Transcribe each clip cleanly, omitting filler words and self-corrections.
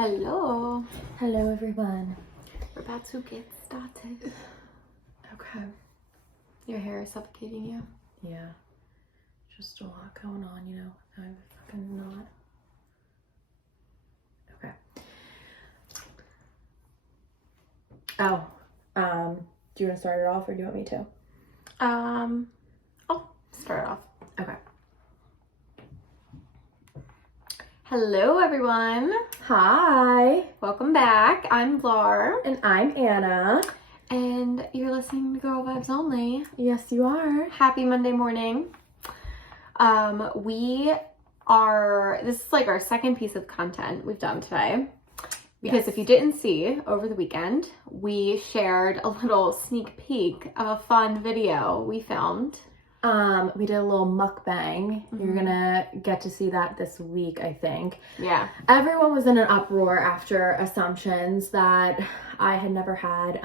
Hello. Hello, everyone. We're about to get started. Okay. Your hair is suffocating you. Yeah. Just a lot going on, you know. I'm fucking not. Okay. Do you want to start it off or do you want me to? I'll start off. Okay. Hello, everyone. Hi. Welcome back. I'm Vlar. And I'm Anna. And you're listening to Girl Vibes Only. Yes, you are. Happy Monday morning. This is like our second piece of content we've done today. Because Yes. if you didn't see, over the weekend, we shared a little sneak peek of a fun video we filmed. We did a little mukbang. You're gonna get to see that this week, I think. Yeah. Everyone was in an uproar after assumptions that I had never had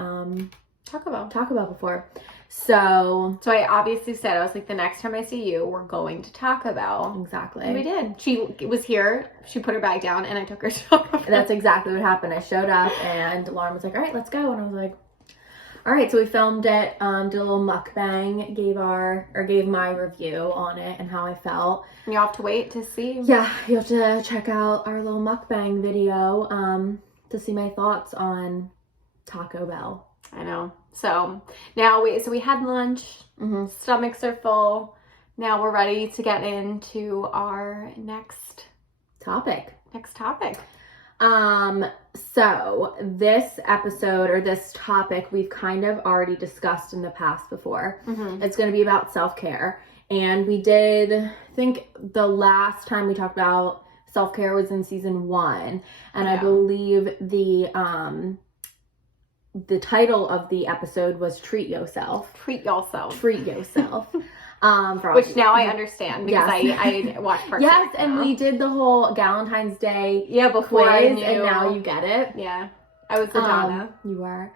Taco Bell before. So I obviously said, I was like, the next time I see you, we're going to Taco Bell. exactly. And we did. She was here, she put her bag down, and I took her to Taco Bell. That's exactly what happened. I showed up and Lauren was like, all right, let's go. And I was like, all right. So we filmed it, did a little mukbang, gave my review on it and how I felt. You have to wait to see. Yeah, you have to check out our little mukbang video to see my thoughts on Taco Bell. I know. So now we had lunch. Stomachs are full. Now we're ready to get into our next topic. So this episode or this topic we've kind of already discussed in the past before. It's going to be about self-care. And we did, I think the last time we talked about self-care was in season 1. And I believe the title of the episode was Treat Yourself. Treat yourself. Which now I understand because I watched parts. Yes, and we did the whole Valentine's Day before I quiz, knew. and now you get it. Yeah, I was the Donna. You were.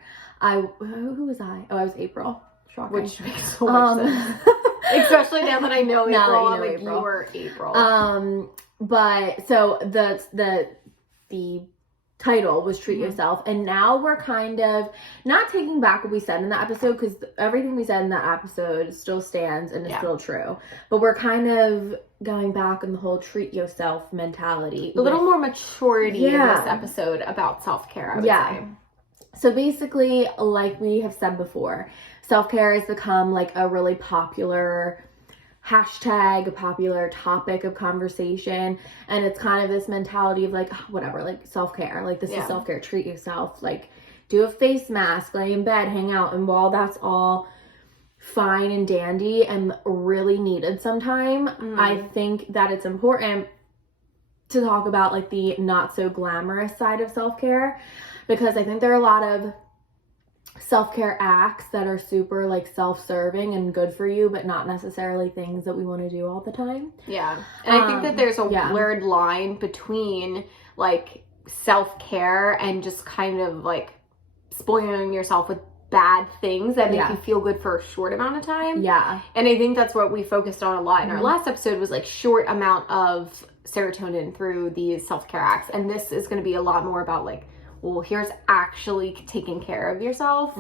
Who was I? Oh, I was April. Shocking. Which makes so much sense. Especially now that I know April. I'm like, you were April. But so the title was Treat Yourself, and now we're kind of not taking back what we said in that episode, because everything we said in that episode still stands and is still true, but we're kind of going back on the whole treat yourself mentality. A little more maturity in this episode about self-care, I would say. So basically, like we have said before, self-care has become like a really popular hashtag, a popular topic of conversation, and it's kind of this mentality of like, whatever, like self-care, like this is self-care, treat yourself, like do a face mask, lay in bed, hang out. And while that's all fine and dandy and really needed sometime, I think that it's important to talk about like the not so glamorous side of self-care, because I think there are a lot of self-care acts that are super like self-serving and good for you, but not necessarily things that we want to do all the time. Yeah. And I think that there's a blurred line between like self-care and just kind of like spoiling yourself with bad things that make you feel good for a short amount of time. Yeah. And I think that's what we focused on a lot in our last episode, was like short amount of serotonin through these self-care acts. And this is going to be a lot more about like, well, here's actually taking care of yourself.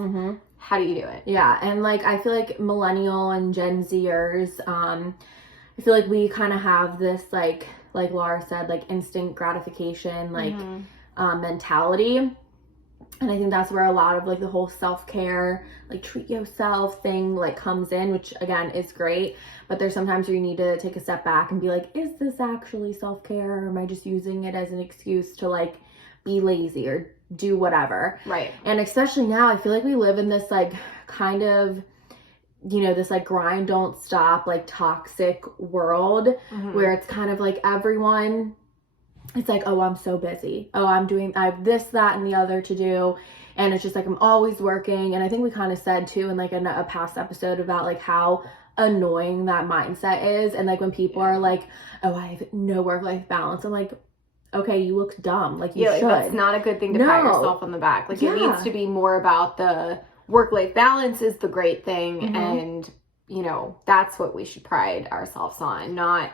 How do you do it? Yeah, and like I feel like millennial and Gen Zers, I feel like we kind of have this like Laura said, like instant gratification, like mentality. And I think that's where a lot of like the whole self-care, like treat yourself thing like comes in, which again is great. But there's sometimes where you need to take a step back and be like, is this actually self-care, or am I just using it as an excuse to like be lazy or do whatever? Right. And especially now, I feel like we live in this like kind of, you know, this like grind don't stop like toxic world where it's kind of like everyone, it's like, oh, I'm so busy, oh, I have this, that, and the other to do, and it's just like I'm always working. And I think we kind of said too in like a past episode about like how annoying that mindset is. And like when people are like, oh, I have no work-life balance, I'm like, okay, you look dumb. Like, you should. Like, that's not a good thing to pat yourself on the back. Like, it needs to be more about the work-life balance is the great thing. And, you know, that's what we should pride ourselves on. Not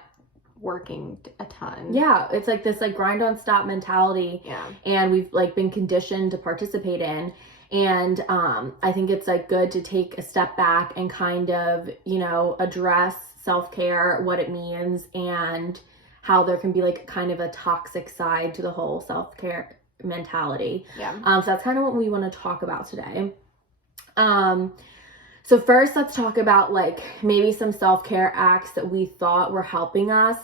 working a ton. Yeah, it's like this like grind on stop mentality. Yeah. And we've like been conditioned to participate in. And I think it's like good to take a step back and kind of, you know, address self-care, what it means, and how there can be like kind of a toxic side to the whole self-care mentality. Yeah. So that's kind of what we want to talk about today. So first, let's talk about like maybe some self-care acts that we thought were helping us.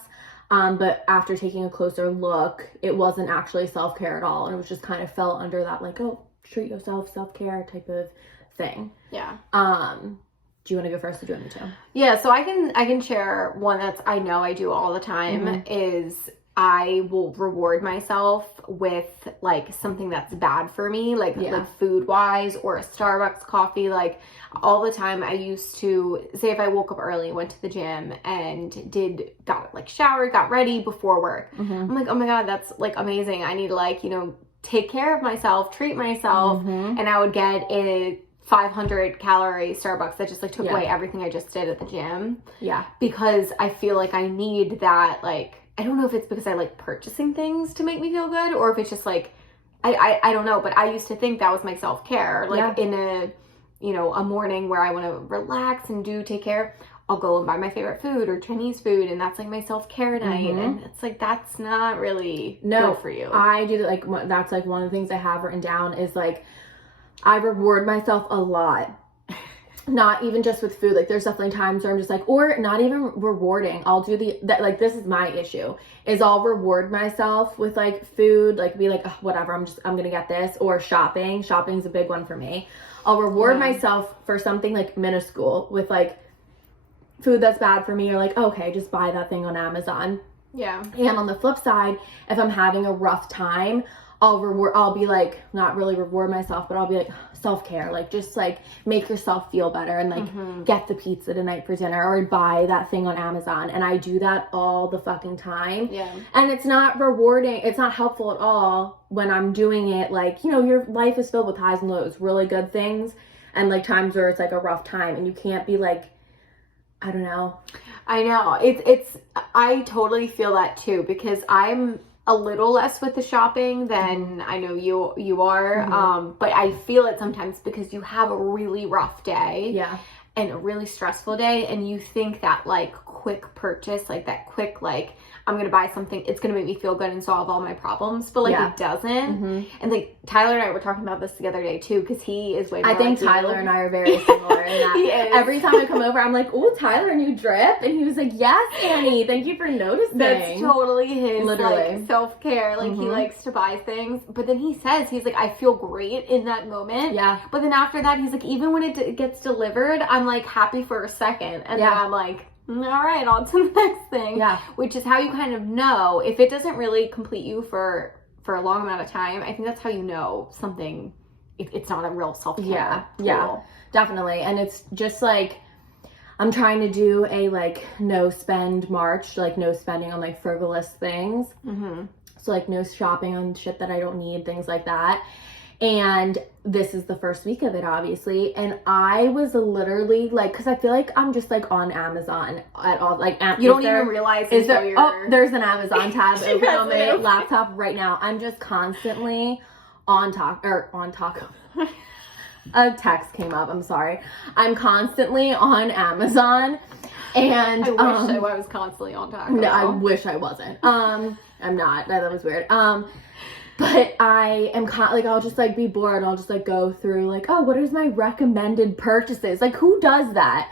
But after taking a closer look, it wasn't actually self-care at all. And it was just kind of fell under that like, oh, treat yourself, self-care type of thing. Yeah. Do you want to go first or do you want me to? Yeah, so I can share one that's I know I do all the time is I will reward myself with like something that's bad for me, like food wise or a Starbucks coffee. Like all the time I used to say if I woke up early, went to the gym and got like showered, got ready before work. I'm like, oh my God, that's like amazing. I need to like, you know, take care of myself, treat myself. And I would get a 500 calorie Starbucks that just like took away everything I just did at the gym. Yeah. Because I feel like I need that, like, I don't know if it's because I like purchasing things to make me feel good or if it's just like, I don't know, but I used to think that was my self-care. Like in a, you know, a morning where I want to relax and take care, I'll go and buy my favorite food or Chinese food, and that's like my self-care night. And it's like, that's not really good for you. I do like, that's like one of the things I have written down is like, I reward myself a lot. Not even just with food. Like there's definitely times where I'm just like, or not even rewarding. I'll do like this is my issue is I'll reward myself with like food, like be like, oh, whatever, I'm gonna get this, or shopping. Shopping's a big one for me. I'll reward myself for something like minuscule with like food that's bad for me, or like, okay, just buy that thing on Amazon. Yeah. And on the flip side, if I'm having a rough time, I'll be like, not really reward myself, but I'll be like, self-care, like just like make yourself feel better and like get the pizza tonight for dinner or buy that thing on Amazon. And I do that all the fucking time. Yeah. And it's not rewarding. It's not helpful at all when I'm doing it. Like, you know, your life is filled with highs and lows, really good things. And like times where it's like a rough time and you can't be like, I don't know. I know. I totally feel that too, because I'm a little less with the shopping than I know you are. But I feel it sometimes because you have a really rough day. Yeah. And a really stressful day, and you think that like quick purchase, like that quick, like I'm gonna buy something, it's gonna make me feel good and solve all my problems, but like it doesn't. And like Tyler and I were talking about this the other day too, because he is way more I think like Tyler and I are very similar in that. He is. Every time I come over, I'm like, "Oh, Tyler, a new drip," and he was like, "Yes, Annie, thank you for noticing." That's totally his Literally. like self-care. Like he likes to buy things, but then he says he's like, I feel great in that moment. Yeah. But then after that, he's like, even when it gets delivered, I'm like happy for a second, and then I'm like, all right, on to the next thing. Yeah. Which is how you kind of know if it doesn't really complete you for a long amount of time. I think that's how you know something. It's not a real self-care. Yeah, definitely. And it's just like, I'm trying to do a like no spend March, like no spending on like frivolous things. So like no shopping on shit that I don't need, things like that. And this is the first week of it, obviously. And I was literally like, because I feel like I'm just like on Amazon at all. Like, you don't even realize is there? Oh, there's an Amazon tab open on my it. laptop right now. I'm just constantly on Taco. A text came up. I'm sorry. I'm constantly on Amazon, and I wish I was constantly on Taco. No, I wish I wasn't. I'm not. That was weird. But I am like, I'll just like be bored. I'll just like go through like, oh, what is my recommended purchases? Like, who does that?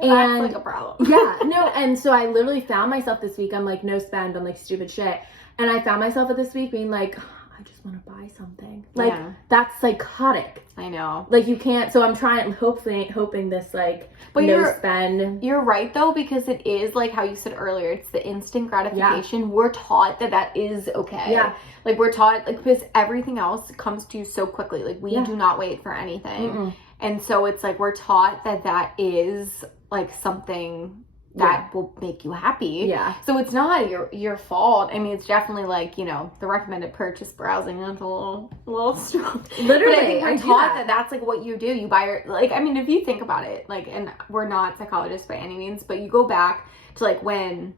And that's like a problem. Yeah, no. And so I literally found myself this week. I'm like, no spend on like stupid shit. And I found myself at this week being like, I just want to buy something. Like, that's psychotic. I know. Like, you can't. So I'm hoping this like, but no spend. You're right though, because it is like how you said earlier, it's the instant gratification. Yeah. We're taught that is okay. Yeah. Like we're taught, like, because everything else comes to you so quickly. Like we do not wait for anything. And so it's like, we're taught that is like something that will make you happy. Yeah. So it's not your fault. I mean, it's definitely like, you know, the recommended purchase browsing. That's a little strong. Literally. But I think we're taught that's like what you do. You buy like, I mean, if you think about it, like, and we're not psychologists by any means, but you go back to like when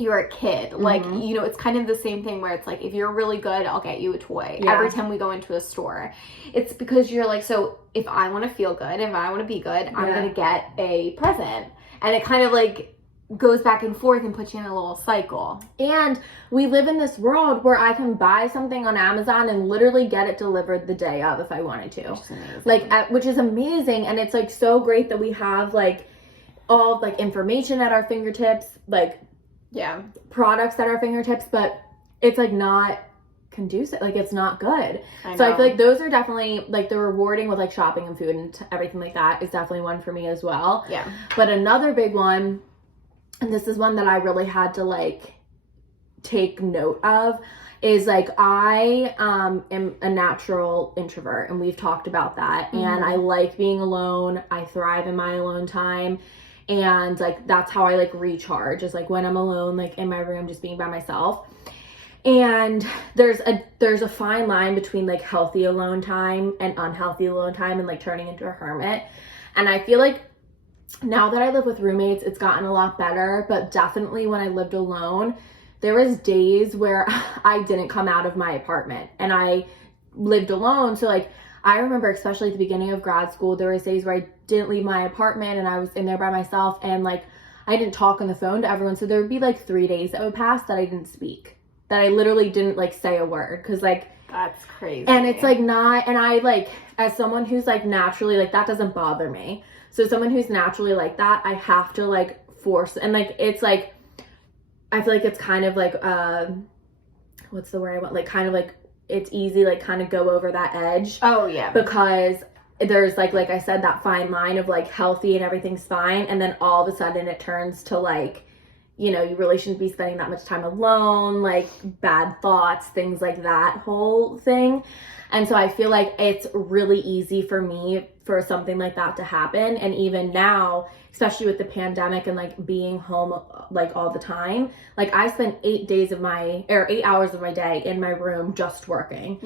you're a kid. Like, you know, it's kind of the same thing where it's like, if you're really good, I'll get you a toy. Every time we go into a store, it's because you're like, so if I want to feel good, if I want to be good, I'm going to get a present. And it kind of like goes back and forth and puts you in a little cycle. And we live in this world where I can buy something on Amazon and literally get it delivered the day of if I wanted to. Which is amazing. And it's like so great that we have like all like information at our fingertips, like products at our fingertips, but it's like not conducive, like it's not good. So I feel like those are definitely like the rewarding with like shopping and food and everything like that is definitely one for me as well. But another big one, and this is one that I really had to like take note of, is like I am a natural introvert, and we've talked about that. And I like being alone. I thrive in my alone time. And like that's how I like recharge, is like when I'm alone, like in my room, just being by myself. And there's a fine line between like healthy alone time and unhealthy alone time, and like turning into a hermit. And I feel like now that I live with roommates, it's gotten a lot better. But definitely when I lived alone, there was days where I didn't come out of my apartment and I lived alone. So like I remember, especially at the beginning of grad school, there was days where I didn't leave my apartment and I was in there by myself, and like I didn't talk on the phone to everyone. So there would be like 3 days that would pass that I didn't speak, that I literally didn't like say a word, because like that's crazy. And it's like not, and I like, as someone who's like naturally like that doesn't bother me. So someone who's naturally like that, I have to like force, and like it's like I feel like it's kind of like what's the word I want, like kind of like it's easy like kind of go over that edge. Because there's like I said, that fine line of like healthy and everything's fine, and then all of a sudden it turns to like, you know, you really shouldn't be spending that much time alone, like bad thoughts, things like that whole thing. And so I feel like it's really easy for me for something like that to happen. And even now, especially with the pandemic and like being home like all the time, like I spend 8 hours of my day in my room just working.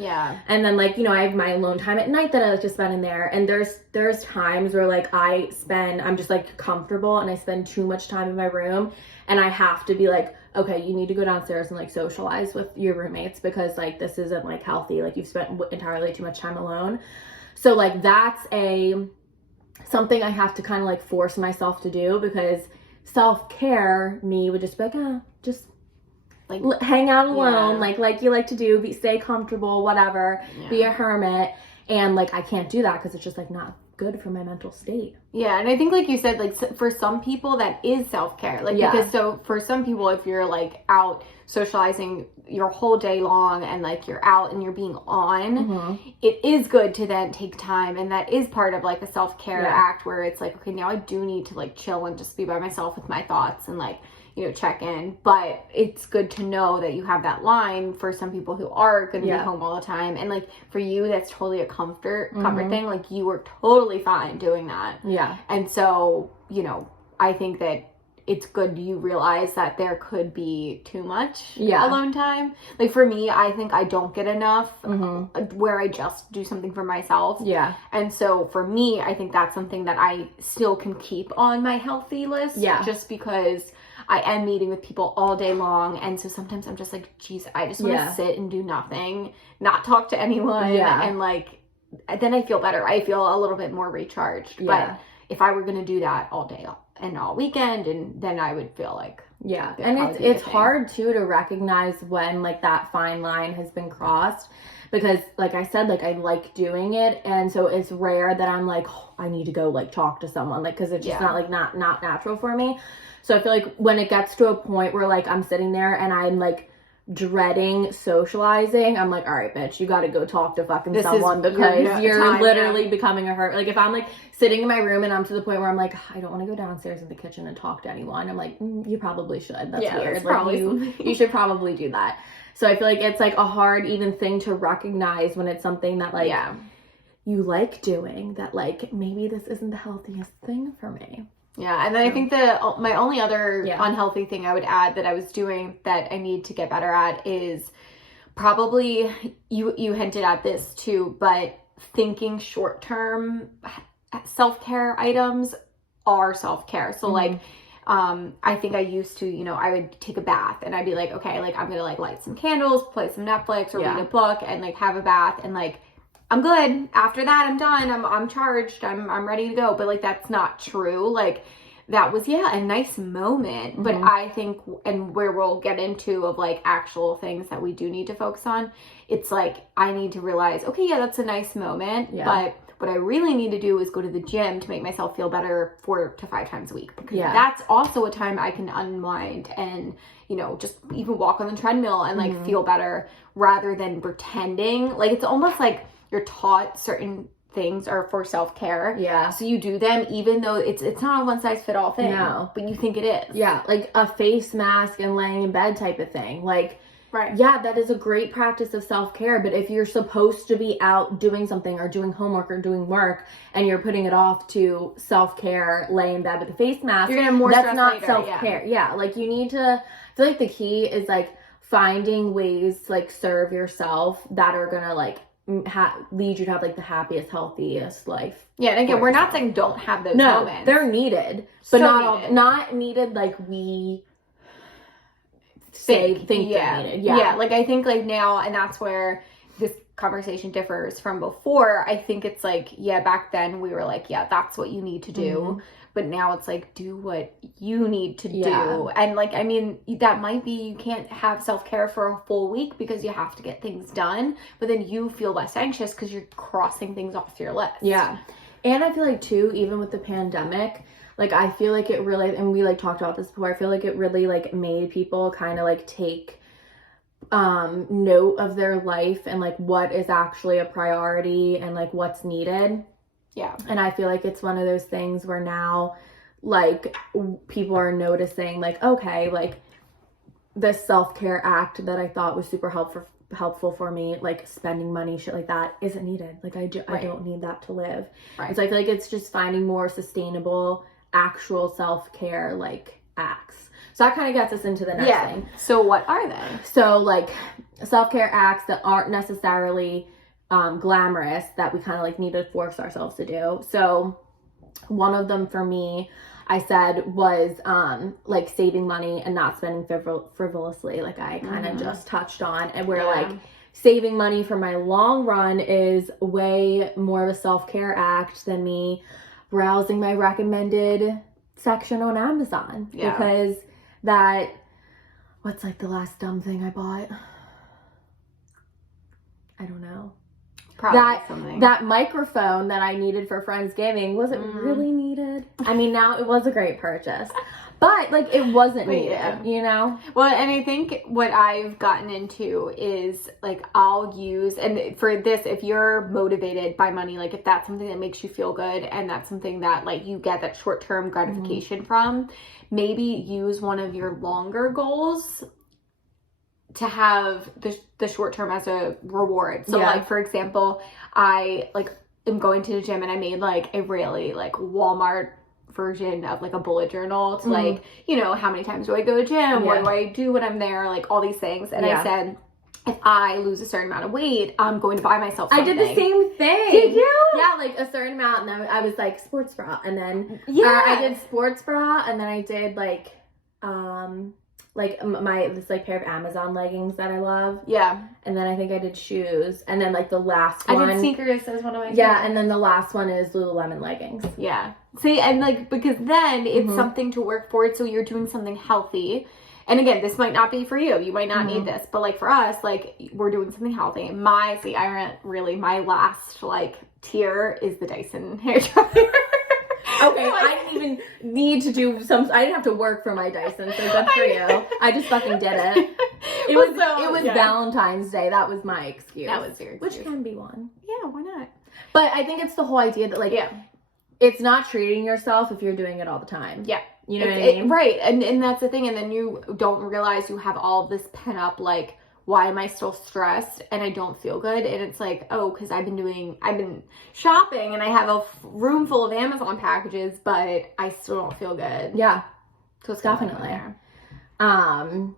And then like, you know, I have my alone time at night that I like to spend in there. And there's times where like I'm just like comfortable and I spend too much time in my room, and I have to be like, okay, you need to go downstairs and like socialize with your roommates, because like this isn't like healthy. Like you've spent entirely too much time alone. So like that's something I have to kind of like force myself to do, because self-care me would just be like, just like hang out alone, like you like to do, stay comfortable, whatever, be a hermit. And like I can't do that because it's just like not good for my mental state. And I think like you said, like for some people that is self-care, like because so for some people, if you're like out socializing your whole day long and like you're out and you're being on, it is good to then take time, and that is part of like a self-care act, where it's like, okay, now I do need to like chill and just be by myself with my thoughts and like, you know, check in. But it's good to know that you have that line for some people who are going to be home all the time. And like for you, that's totally a comfort thing. Like you were totally fine doing that. And so, you know, I think that it's good you realize that there could be too much alone time. Like for me, I think I don't get enough where I just do something for myself. And so for me, I think that's something that I still can keep on my healthy list. Just because I am meeting with people all day long. And so sometimes I'm just like, geez, I just want to sit and do nothing, not talk to anyone. And like, then I feel better. I feel a little bit more recharged. But if I were going to do that all day and all weekend, and then I would feel like, and it's hard too to recognize when like that fine line has been crossed, because like I said, like I like doing it, and so it's rare that I'm like, oh, I need to go like talk to someone, like because it's just not natural for me. So I feel like when it gets to a point where like I'm sitting there and I'm like dreading socializing, I'm like, all right, bitch, you got to go talk to fucking someone, because you're literally becoming a hurt. Like if I'm like sitting in my room and I'm to the point where I'm like, I don't want to go downstairs in the kitchen and talk to anyone, I'm like, you probably should. That's weird. Like you should probably do that. So I feel like it's like a hard even thing to recognize when it's something that like you like doing, that like maybe this isn't the healthiest thing for me. And then I think my only other unhealthy thing I would add that I was doing that I need to get better at is probably, you hinted at this too, but thinking short-term self-care items are self-care. So like, I think I used to, you know, I would take a bath and I'd be like, okay, like I'm gonna like light some candles, play some Netflix or read a book and like have a bath and like I'm good. After that, I'm done. I'm charged. I'm ready to go. But like that's not true. Like that was a nice moment. But I think, and where we'll get into of like actual things that we do need to focus on, it's like I need to realize, okay, that's a nice moment, but what I really need to do is go to the gym to make myself feel better 4 to 5 times a week, because that's also a time I can unwind and, you know, just even walk on the treadmill and like feel better, rather than pretending. Like it's almost like you're taught certain things are for self-care. Yeah. So you do them even though it's not a one-size-fit-all thing. No. But you think it is. Yeah, like a face mask and laying in bed type of thing. Like, right. Yeah, that is a great practice of self-care. But if you're supposed to be out doing something or doing homework or doing work and you're putting it off to self-care, lay in bed with a face mask, you're gonna have more that's stress not later. self-care. Yeah, like you need to, I feel like the key is like finding ways to like serve yourself that are gonna like lead you to have like the happiest, healthiest life. Yeah, and again, we're not saying don't have those moments. They're needed, but So not needed like we think they're needed. Yeah, like I think like now, and that's where this conversation differs from before. I think it's like, back then we were like, that's what you need to do. But now it's like, do what you need to do. And like, I mean, that might be, you can't have self-care for a full week because you have to get things done. But then you feel less anxious because you're crossing things off your list. Yeah. And I feel like too, even with the pandemic, like I feel like it really, and we like talked about this before, I feel like it really like made people kind of like take note of their life and like what is actually a priority and like what's needed. Yeah. And I feel like it's one of those things where now, like, people are noticing, like, okay, like, this self-care act that I thought was super helpful for me, like, spending money, shit like that, isn't needed. Like, I don't need that to live. Right. And so I feel like it's just finding more sustainable, actual self-care, like, acts. So that kind of gets us into the next thing. So what are they? So, like, self-care acts that aren't necessarily glamorous that we kind of like need to force ourselves to do. So one of them for me, I said, was like saving money and not spending frivolously, like I kind of just touched on, and where like saving money for my long run is way more of a self-care act than me browsing my recommended section on Amazon. Because what's like the last dumb thing I bought? I don't know. That microphone that I needed for Friendsgiving, was it really needed? I mean, now it was a great purchase, but like it wasn't needed, you know? Well, and I think what I've gotten into is like I'll use, and for this, if you're motivated by money, like if that's something that makes you feel good and that's something that like you get that short-term gratification from, maybe use one of your longer goals to have the short term as a reward. So like, for example, I like am going to the gym and I made like a really like Walmart version of like a bullet journal to like, you know, how many times do I go to the gym? What do I do when I'm there? Like all these things. And I said, if I lose a certain amount of weight, I'm going to buy myself something. I did the same thing. Did you? Yeah, like a certain amount. And then I was like sports bra. And then I did sports bra. And then I did like this like pair of Amazon leggings that I love. Yeah. And then I think I did shoes. And then like the last one. I did sneakers as one of my favorites. Yeah, and then the last one is Lululemon leggings. Yeah. See, and like, because then it's something to work for. So you're doing something healthy. And again, this might not be for you. You might not need this. But like for us, like we're doing something healthy. My last like tier is the Dyson hair dryer. Okay, I didn't even need to do I didn't have to work for my Dyson, so good for you. I just fucking did it. It was Valentine's Day. That was my excuse. That was your excuse. Which can be one. Yeah, why not? But I think it's the whole idea that like it's not treating yourself if you're doing it all the time. Yeah. You know what I mean? Right. And that's the thing. And then you don't realize you have all of this pent up, like, why am I still stressed and I don't feel good? And it's like, oh, because I've been shopping and I have a room full of Amazon packages, but I still don't feel good. Yeah. So it's definitely. I'm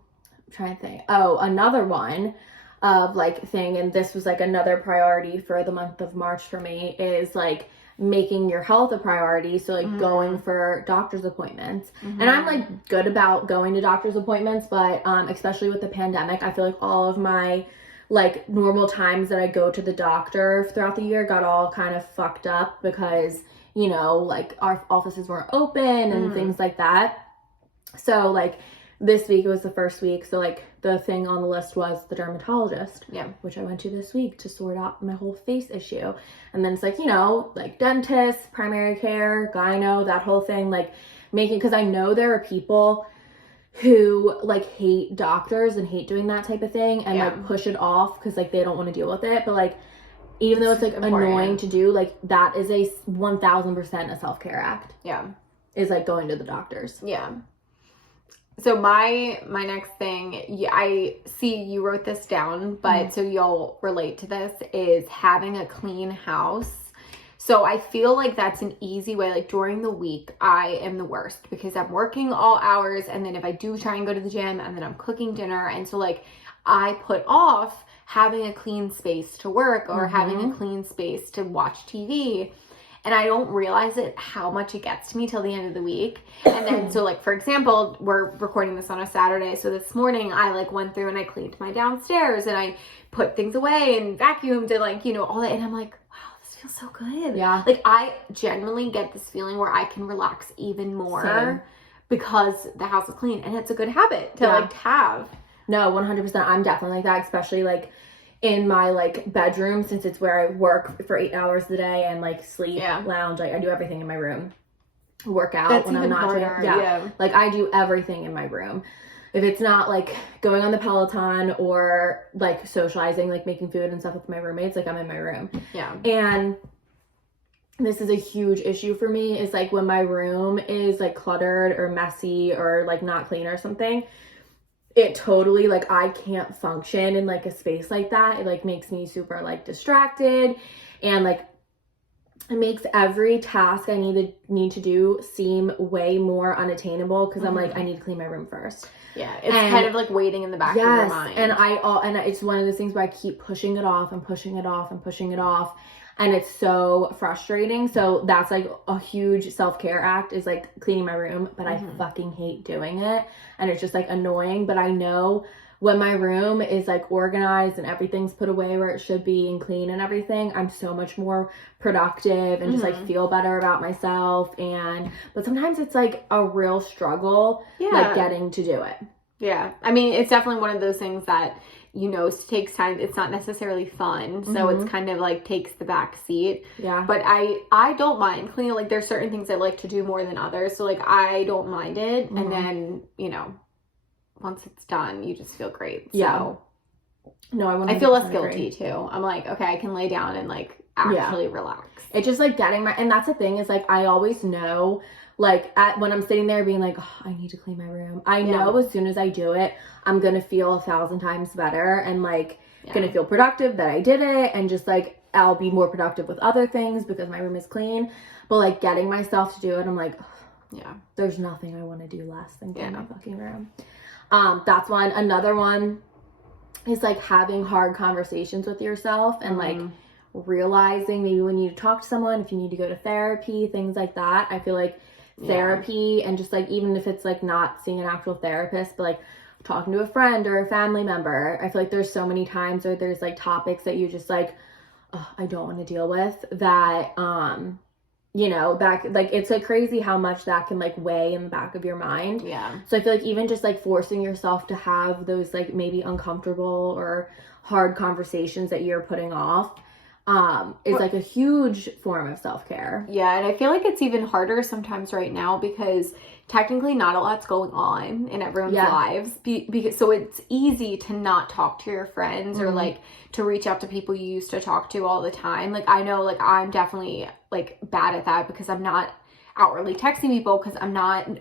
trying to think. Oh, another one of like thing, and this was like another priority for the month of March for me, is like making your health a priority. So like going for doctor's appointments. And I'm like good about going to doctor's appointments, but especially with the pandemic, I feel like all of my like normal times that I go to the doctor throughout the year got all kind of fucked up because, you know, like our offices weren't open and things like that. So like this week, it was the first week. So like the thing on the list was the dermatologist, which I went to this week to sort out my whole face issue. And then it's like, you know, like dentist, primary care, gyno, that whole thing, like making, because I know there are people who like hate doctors and hate doing that type of thing and like push it off because like they don't want to deal with it. But like, even though it's like annoying to do, like that is a 1000% a self-care act. Yeah. Is like going to the doctors. Yeah. So my next thing, I see you wrote this down, but so you'll relate to this, is having a clean house. So I feel like that's an easy way. Like during the week, I am the worst because I'm working all hours. And then if I do try and go to the gym and then I'm cooking dinner. And so like I put off having a clean space to work or having a clean space to watch TV. And I don't realize it, how much it gets to me till the end of the week. And then, so like, for example, we're recording this on a Saturday. So this morning I like went through and I cleaned my downstairs and I put things away and vacuumed and like, you know, all that. And I'm like, wow, this feels so good. Yeah. Like I genuinely get this feeling where I can relax even more because the house is clean, and it's a good habit to like have. No, 100%. I'm definitely like that, especially like in my like bedroom, since it's where I work for 8 hours a day and like sleep, lounge. Like I do everything in my room. Work out. That's when I'm not harder. Like I do everything in my room. If it's not like going on the Peloton or like socializing, like making food and stuff with my roommates, like I'm in my room. Yeah. And this is a huge issue for me, is like when my room is like cluttered or messy or like not clean or something, it totally, like, I can't function in like a space like that. It like makes me super like distracted, and like it makes every task I need to do seem way more unattainable because I'm like, I need to clean my room first. Yeah, it's kind of like waiting in the back of your mind. And it's one of those things where I keep pushing it off and pushing it off and pushing it off. And it's so frustrating. So that's like a huge self-care act, is like cleaning my room, but I fucking hate doing it. And it's just like annoying. But I know when my room is like organized and everything's put away where it should be and clean and everything, I'm so much more productive and just like feel better about myself. But sometimes it's like a real struggle, like getting to do it. Yeah. I mean, it's definitely one of those things that, you know, takes time. It's not necessarily fun. So it's kind of like takes the back seat. Yeah. But I don't mind cleaning. Like there's certain things I like to do more than others. So like I don't mind it. And then, you know, once it's done, you just feel great. So no, I feel less guilty too. I'm like, okay, I can lay down and like actually relax. It's just like getting and that's the thing, is like I always know, like when I'm sitting there being like, oh, I need to clean my room, I know as soon as I do it, I'm gonna feel 1,000 times better and like gonna feel productive that I did it, and just like I'll be more productive with other things because my room is clean. But like getting myself to do it, I'm like, oh, there's nothing I want to do less than clean my fucking room. That's one. Another one is like having hard conversations with yourself and like realizing maybe when you talk to someone, if you need to go to therapy, things like that. I feel like therapy, and just like even if it's like not seeing an actual therapist, but like talking to a friend or a family member, I feel like there's so many times where there's like topics that you just like, oh, I don't want to deal with, that you know, that like it's like crazy how much that can like weigh in the back of your mind. Yeah. So I feel like even just like forcing yourself to have those like maybe uncomfortable or hard conversations that you're putting off is like a huge form of self-care. Yeah, and I feel like it's even harder sometimes right now because technically not a lot's going on in everyone's lives. Because so it's easy to not talk to your friends or like to reach out to people you used to talk to all the time. Like I know like I'm definitely like bad at that because I'm not outwardly texting people because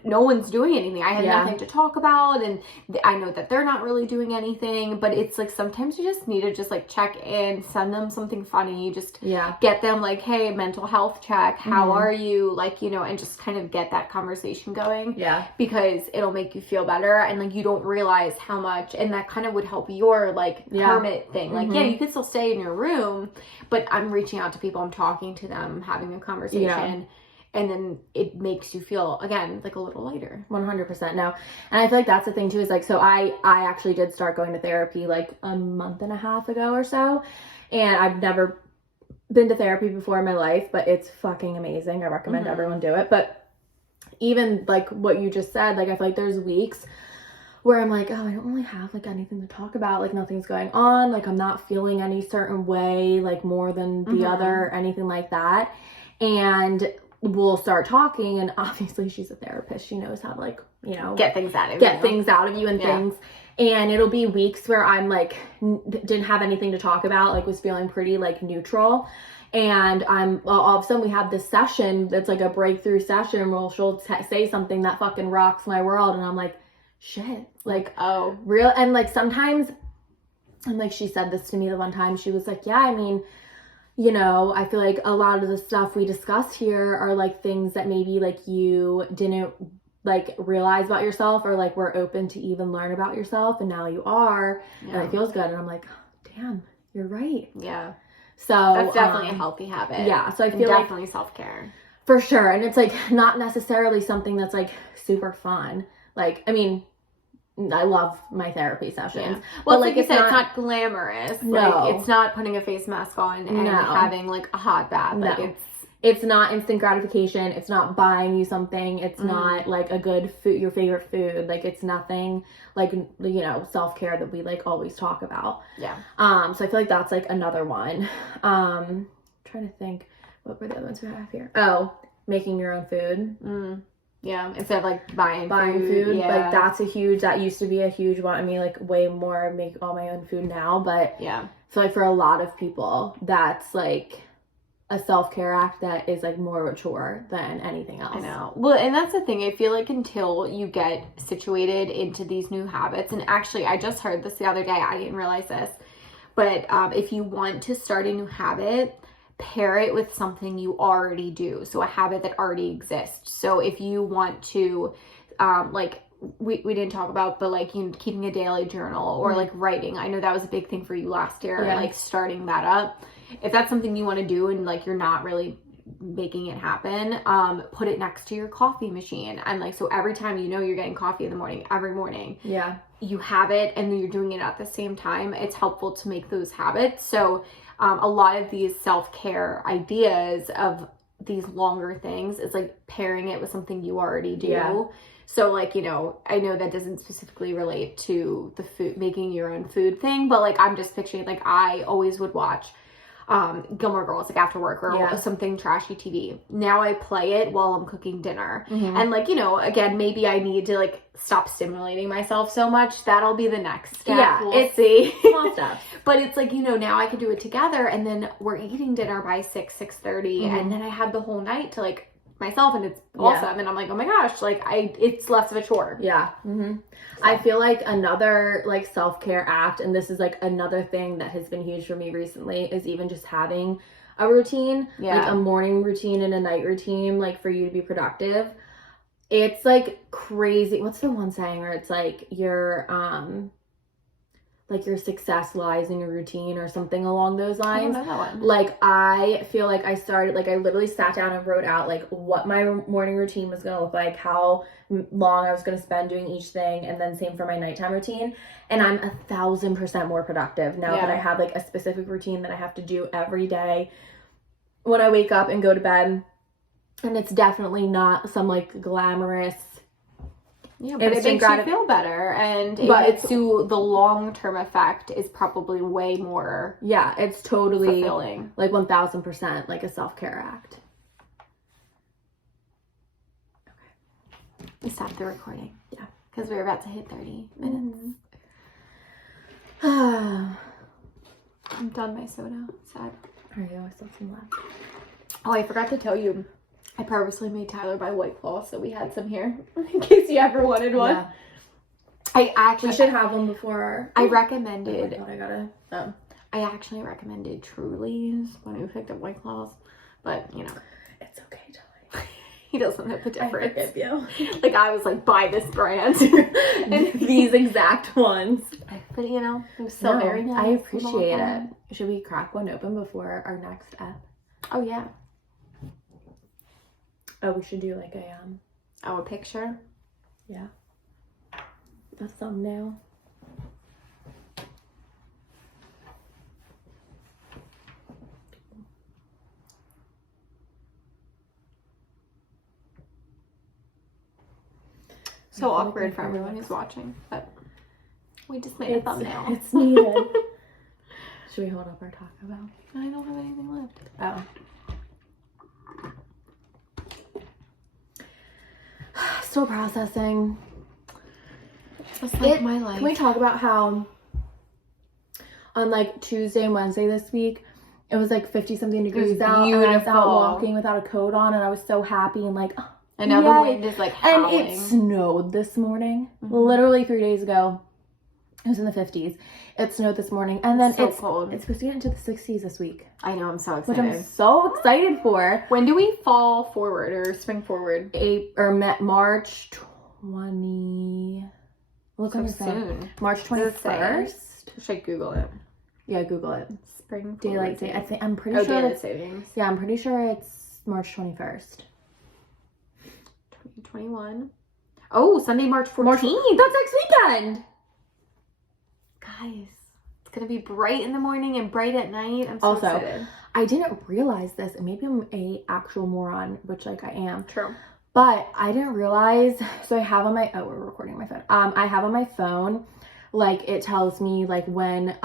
no one's doing anything. I have nothing to talk about, and I know that they're not really doing anything, but it's like sometimes you just need to just like check in, send them something funny, just get them like, hey, mental health check, how are you, like, you know, and just kind of get that conversation going, because it'll make you feel better, and like you don't realize how much, and that kind of would help your like hermit thing, like you could still stay in your room, but I'm reaching out to people, I'm talking to them, having a conversation. And then it makes you feel, again, like a little lighter. 100% no. And I feel like that's the thing too, is like, so I actually did start going to therapy like a month and a half ago or so. And I've never been to therapy before in my life, but it's fucking amazing. I recommend everyone do it. But even like what you just said, like I feel like there's weeks where I'm like, oh, I don't really have like anything to talk about. Like nothing's going on. Like I'm not feeling any certain way, like more than the other, anything like that. And we'll start talking, and obviously she's a therapist. She knows how to like, you know, get things out of you and things. And it'll be weeks where I'm like, didn't have anything to talk about, like was feeling pretty like neutral. And all of a sudden we have this session that's like a breakthrough session where she'll say something that fucking rocks my world. And I'm like, shit, like, oh, real. And like sometimes, and like she said this to me the one time, she was like, yeah, I mean, you know, I feel like a lot of the stuff we discuss here are like things that maybe like you didn't like realize about yourself, or like were open to even learn about yourself, and now you are, and it feels good. And I'm like, oh, damn, you're right. Yeah. So that's definitely a healthy habit. Yeah. So I feel like definitely self-care. For sure. And it's like not necessarily something that's like super fun. Like, I mean, I love my therapy sessions. Well, like you said, it's not glamorous. No. Like, it's not putting a face mask on and having like a hot bath. Like it's not instant gratification. It's not buying you something. It's not like a good food, your favorite food. Like it's nothing like, you know, self-care that we like always talk about. Yeah. So I feel like that's like another one. Trying to think, what were the other ones we have here? Oh, making your own food. Yeah, instead of like buying food. Yeah. Like that used to be a huge one. I mean, like way more, make all my own food now, but yeah. So like for a lot of people, that's like a self-care act that is like more of a chore than anything else. I know. Well, and that's the thing. I feel like until you get situated into these new habits, and actually I just heard this the other day, I didn't realize this, but if you want to start a new habit, pair it with something you already do. So a habit that already exists. So if you want to, like we didn't talk about, but like, you know, keeping a daily journal or like writing. I know that was a big thing for you last year, like starting that up. If that's something you want to do and like you're not really making it happen, put it next to your coffee machine. And like, so every time you know you're getting coffee in the morning, every morning, you have it and you're doing it at the same time. It's helpful to make those habits. So a lot of these self-care ideas of these longer things, it's like pairing it with something you already do. So like, you know, I know that doesn't specifically relate to the food, making your own food thing, but like I'm just picturing, like I always would watch Gilmore Girls like after work or something trashy TV. Now I play it while I'm cooking dinner. And like, you know, again, maybe I need to like stop stimulating myself so much. That'll be the next step. We'll see. Small stuff. But it's like, you know, now I can do it together, and then we're eating dinner by 6:30 and then I have the whole night to like myself, and it's awesome. And I'm like, oh my gosh, like it's less of a chore. So. I feel like another like self-care act, and this is like another thing that has been huge for me recently, is even just having a routine, like a morning routine and a night routine, like for you to be productive. It's like crazy. What's the one saying where it's like your success lies in your routine or something along those lines. I don't know that one. Like I feel like I started, like I literally sat down and wrote out like what my morning routine was going to look like, how long I was going to spend doing each thing, and then same for my nighttime routine. And I'm 1,000% more productive now that I have like a specific routine that I have to do every day when I wake up and go to bed. And it's definitely not some like glamorous. Yeah, but it makes you feel better, and the long-term effect is probably way more. Yeah, it's totally fulfilling. Like 1,000% like a self-care act. Okay, we stopped the recording. Yeah, because we were about to hit 30 minutes. I'm done my soda. Sad. Are you? I still have some left. Oh, I forgot to tell you. I purposely made Tyler buy White Claw so we had some here in case you ever wanted one. Yeah. We should have one before. I recommended. Oh my God, I gotta. I actually recommended Truly's when we picked up White Claws, but you know, It's okay, Tyler. he doesn't know the difference. I forgive you. Like I was like, buy this brand, and these exact ones. But you know, it was so very nice. I appreciate it. Should we crack one open before our next app? Oh yeah. Oh, we should do like a picture. Yeah. A thumbnail. So awkward for everyone who's watching, but we just made a thumbnail. It's needed. Should we hold up our Taco Bell? I don't have anything left. Oh. Still processing. Just like my life. Can we talk about how on like Tuesday and Wednesday this week, it was like 50-something degrees out, and I was out walking without a coat on, and I was so happy and like, and now the wind is like howling. And it snowed this morning. Literally 3 days ago. It was in the 50s. It snowed this morning, and then it's cold. It's supposed to get into the 60s this week. I know, I'm so excited. Which I'm so excited for. When do we fall forward or spring forward? March 20. Look on your phone. Soon. March 21st. Should I Google it? Yeah, Google it. Spring daylight saving. I'm pretty sure. Daylight savings. Yeah, I'm pretty sure it's March 21st. 2021. Oh, Sunday, March 14th. That's next weekend. Guys, it's gonna be bright in the morning and bright at night. I'm so excited. I didn't realize this, and maybe I'm a actual moron, which like I am. True. But I didn't realize. So I have on my. Oh, we're recording my phone. I have on my phone, like it tells me like when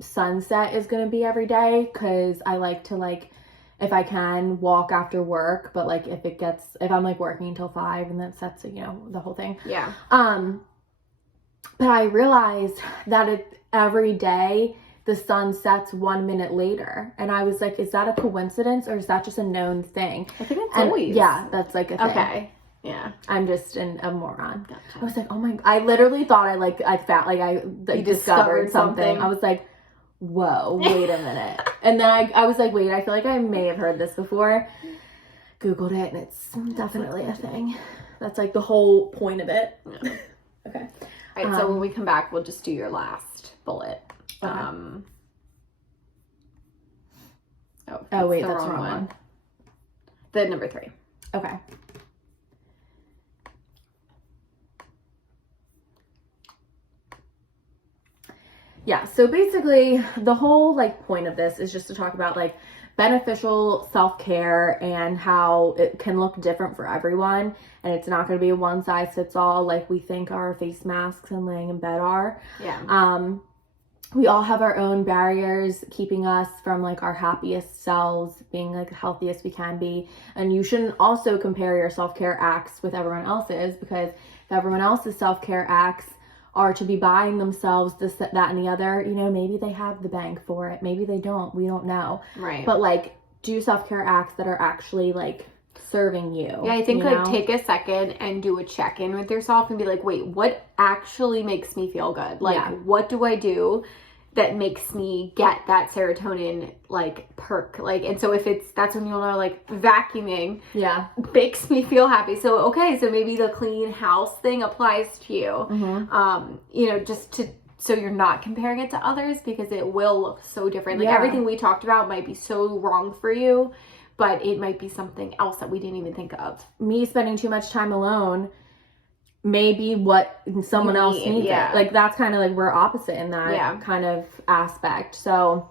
sunset is gonna be every day, because I like to like, if I can, walk after work. But like if I'm like working until 5 and then sets, you know, the whole thing. Yeah. But I realized that every day the sun sets 1 minute later. And I was like, is that a coincidence or is that just a known thing? I think it's always. Yeah, that's like a thing. Okay. Yeah. I'm just a moron. Gotcha. I was like, oh my, I literally thought I found, like I discovered something. I was like, whoa, wait a minute. And then I was like, wait, I feel like I may have heard this before. Googled it, and it's definitely a thing. That's like the whole point of it. Yeah. Okay. All right, so when we come back, we'll just do your last bullet. Okay. Oh wait, that's the wrong one. The number 3. Okay. Yeah, so basically the whole like point of this is just to talk about like beneficial self-care and how it can look different for everyone, and it's not going to be a one size fits all like we think our face masks and laying in bed are. Yeah. We all have our own barriers keeping us from like our happiest selves, being like the healthiest we can be. And you shouldn't also compare your self-care acts with everyone else's, because if everyone else's self-care acts are to be buying themselves this, that, and the other, you know, maybe they have the bank for it. Maybe they don't. We don't know. Right. But like, do self-care acts that are actually like serving you. Yeah, I think like take a second and do a check-in with yourself and be like, wait, what actually makes me feel good? Like, what do I do that makes me get that serotonin like perk? Like, and so if that's when you'll know like vacuuming makes me feel happy. So okay, so maybe the clean house thing applies to you. You know, just so you're not comparing it to others, because it will look so different. Like everything we talked about might be so wrong for you, but it might be something else that we didn't even think of. Me spending too much time alone may be what someone else needs. Like that's kind of like we're opposite in that kind of aspect. So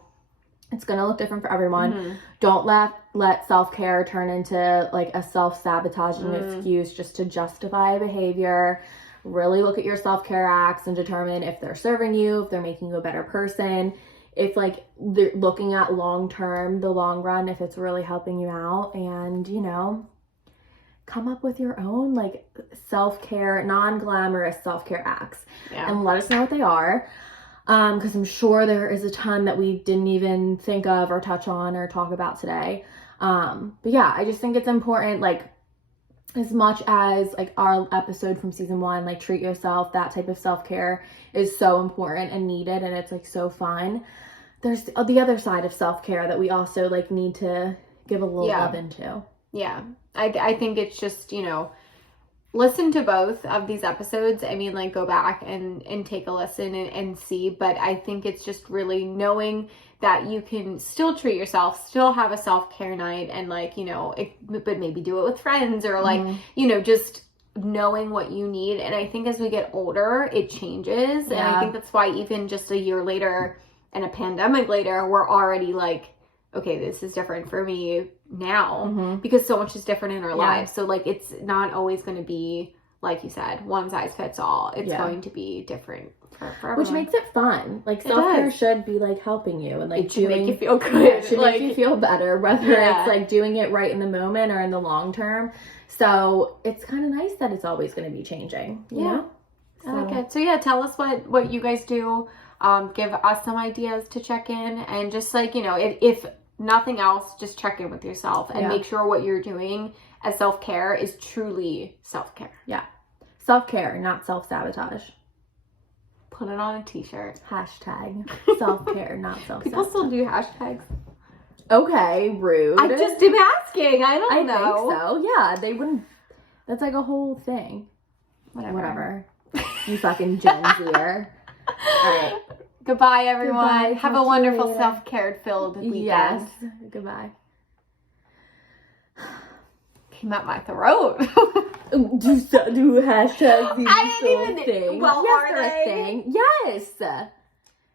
it's going to look different for everyone. Don't let self-care turn into like a self-sabotaging excuse just to justify behavior. Really look at your self-care acts and determine if they're serving you, if they're making you a better person, if like they're looking at long-term, the long run, if it's really helping you out. And, you know, come up with your own like self-care, non-glamorous self-care acts and let us know what they are. Because I'm sure there is a ton that we didn't even think of or touch on or talk about today. But yeah, I just think it's important, like, as much as like our episode from season 1, like treat yourself, that type of self-care is so important and needed, and it's like so fun. There's the other side of self-care that we also like need to give a little love into. Yeah. I think it's just, you know, listen to both of these episodes. I mean, like, go back and take a listen and see. But I think it's just really knowing that you can still treat yourself, still have a self-care night, and like, you know, but maybe do it with friends, or like, you know, just knowing what you need. And I think as we get older, it changes. And I think that's why even just a year later and a pandemic later, we're already like, okay, this is different for me now, because so much is different in our lives. So like, it's not always going to be, like you said, one size fits all. It's going to be different for everyone. Which makes it fun. Like, self-care should be like helping you, and like it should make you feel good. It should make you feel better, whether it's like doing it right in the moment or in the long term. So it's kind of nice that it's always going to be changing, you know? I like it. So yeah, tell us what you guys do. Give us some ideas to check in, and just like, you know, if nothing else, just check in with yourself and make sure what you're doing as self-care is truly self-care. Yeah. Self-care, not self-sabotage. Put it on a t-shirt. Hashtag self-care, not self-sabotage. People still do hashtags. Okay, rude. I just am asking. I don't know. I think so. Yeah, they wouldn't. That's like a whole thing. Whatever. You fucking Gen Zer. All right. Goodbye, everyone. Goodbye. Have a wonderful self-care filled weekend. Yes. Goodbye. Came out my throat. do hashtags. I didn't even thing. Well, yes, are they're they? a thing. Yes.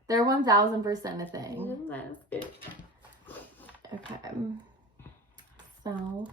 They're 1000% a thing. Okay. Self-care